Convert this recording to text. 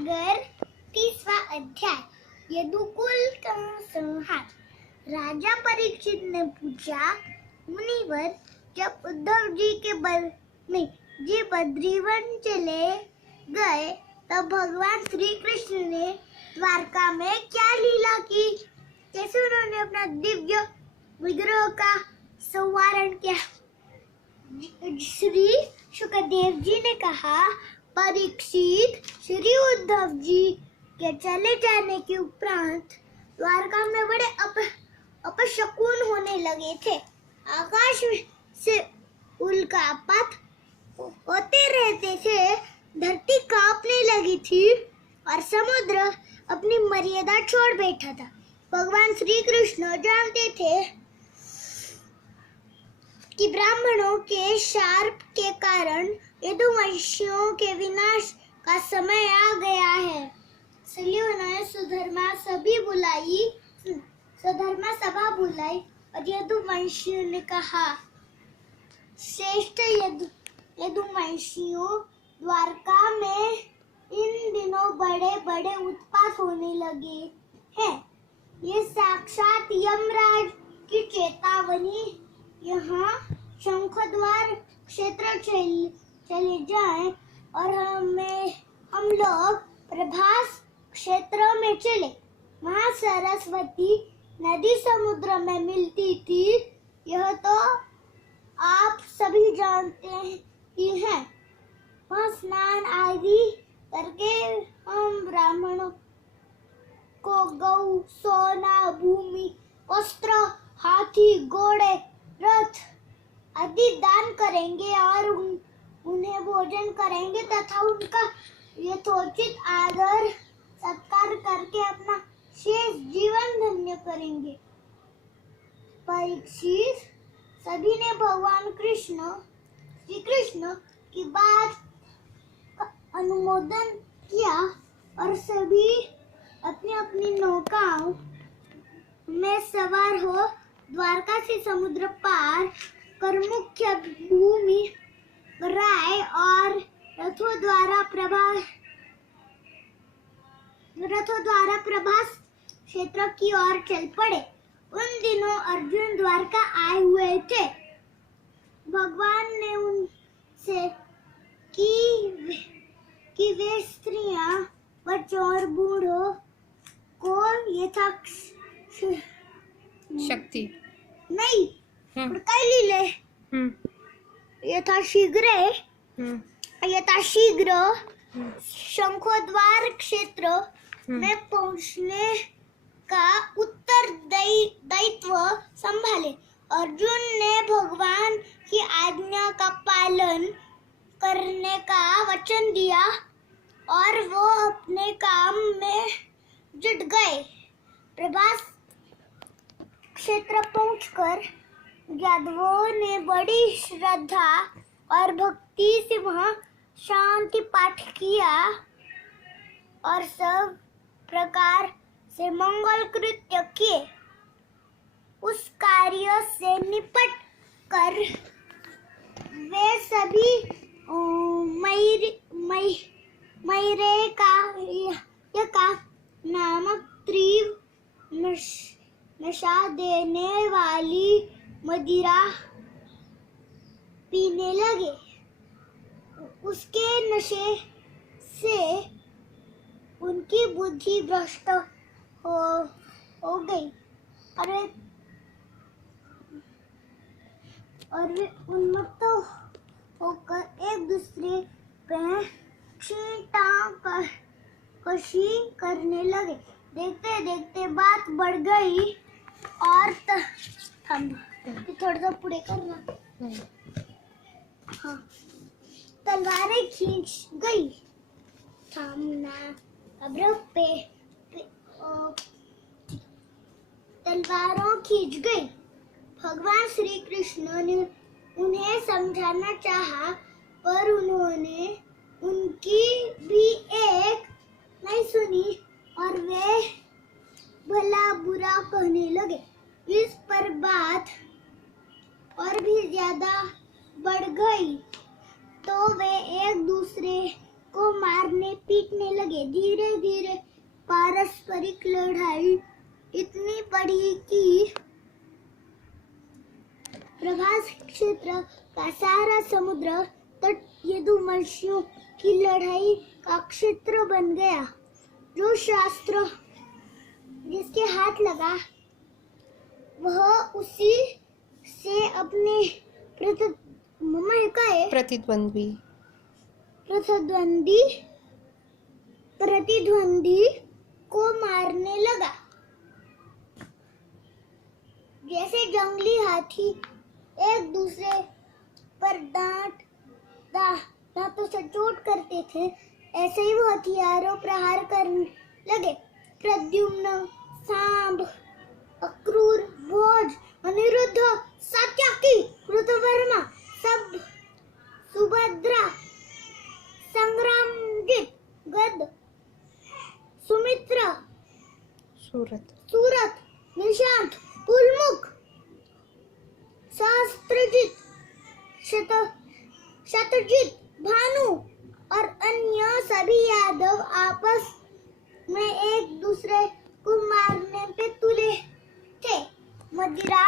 सागर 30वां अध्याय यदुकुल का संहार। राजा परीक्षित ने पूछा, मुनिवर, जब उद्धव जी के बद्रीवन चले गए तब भगवान श्री कृष्ण ने द्वारका में क्या लीला की? कैसे उन्होंने अपना दिव्य विग्रह का संवारण किया? श्री शुकदेव जी ने कहा, परीक्षित, श्री उद्धव जी के चले जाने के उपरांत द्वारका में बड़े अपशकुन होने लगे थे। आकाश से उल्कापात होते रहते थे, धरती कांपने लगी थी और समुद्र अपनी मर्यादा छोड़ बैठा था। भगवान श्री कृष्ण जानते थे कि ब्राह्मणों के शाप के कारण यदुवंशियों के विनाश का समय आ गया है। इसलिए उन्होंने स्वधर्मा सभा बुलाई और यदुवंशियों ने कहा, श्रेष्ठ यदुवंशियों, द्वारका में इन दिनों बड़े बड़े उत्पात होने लगे हैं। ये साक्षात यमराज की चेतावनी। यहाँ शंखद्वार क्षेत्र चले जाएं और हम लोग प्रभास क्षेत्र में चले। वहाँ सरस्वती नदी समुद्र में मिलती थी, यह तो आप सभी जानते ही हैं। वहाँ स्नान आदि करके हम ब्राह्मणों को गौ, सोना, भूमि, वस्त्र, हाथी, घोड़े, रथ आदि दान करेंगे और उन्हें भोजन करेंगे तथा उनका यथोचित आदर सत्कार करके अपना शेष जीवन धन्य करेंगे। परीक्षित, सभी ने भगवान श्री कृष्ण की बात का अनुमोदन किया और सभी अपनी अपनी नौकाओं में सवार हो द्वारका से समुद्र पार कर मुख्य भूमि राय और रथों द्वारा प्रभास क्षेत्र की ओर चल पड़े। उन दिनों अर्जुन द्वारका आए हुए थे। भगवान ने उनसे कि वे स्त्रियां, बच्चों और बूढ़ों को शक्ति नहीं यथाशीघ्र शंखोद्वार क्षेत्र में पहुंचने का उत्तरदायित्व संभाले। अर्जुन ने भगवान की आज्ञा का पालन करने का वचन दिया और वो अपने काम में जुट गए। प्रभास क्षेत्र पहुंचकर यादवों ने बड़ी श्रद्धा और भक्ति से वहां शांति पाठ किया और सब प्रकार से मंगल कृत्य किए। उस कार्य से निपट कर वे सभी मयरेका नामक तीव्र नशा देने वाली मदिरा पीने लगे। उसके नशे से उनकी बुद्धि भ्रष्ट हो गई और वे उन्मत्त होकर एक दूसरे पे कशी करने लगे। देखते देखते बात बढ़ गई और थोड़ा सा पुढे करना। हाँ, तलवारें खींच गई। तलवारों खींच गई। भगवान श्री कृष्ण ने उन्हें समझाना चाहा, पर उन्होंने उनकी भी एक नहीं सुनी और वे भला बुरा कहने लगे। इस पर बात और भी ज्यादा बढ़ गई तो वे एक दूसरे को मारने में पीटने लगे। धीरे धीरे पारस्परिक लड़ाई इतनी बढ़ी कि प्रभास क्षेत्र का सारा समुद्र तट यदुवंशियों की लड़ाई का क्षेत्र बन गया। जो शास्त्र जिसके हाथ लगा वह उसी से अपने प्रतिद्वंदी को मारने लगा। जैसे जंगली हाथी एक दूसरे पर दांतों से चोट करते थे, ऐसे ही वो हथियारों प्रहार करने लगे। प्रद्युम्न, सांब, अक्रूर, भोज, अनिरुद्ध, सात्यकी, कृतवर्मा, सब सुभद्रा, संग्रामजित, गद, सुमित्रा, सूरत, निशांत, उल्मुख, सहस्त्रजित, शतजित, भानु और अन्य सभी यादव आपस में एक दूसरे को मारने पे तुले थे। मदिरा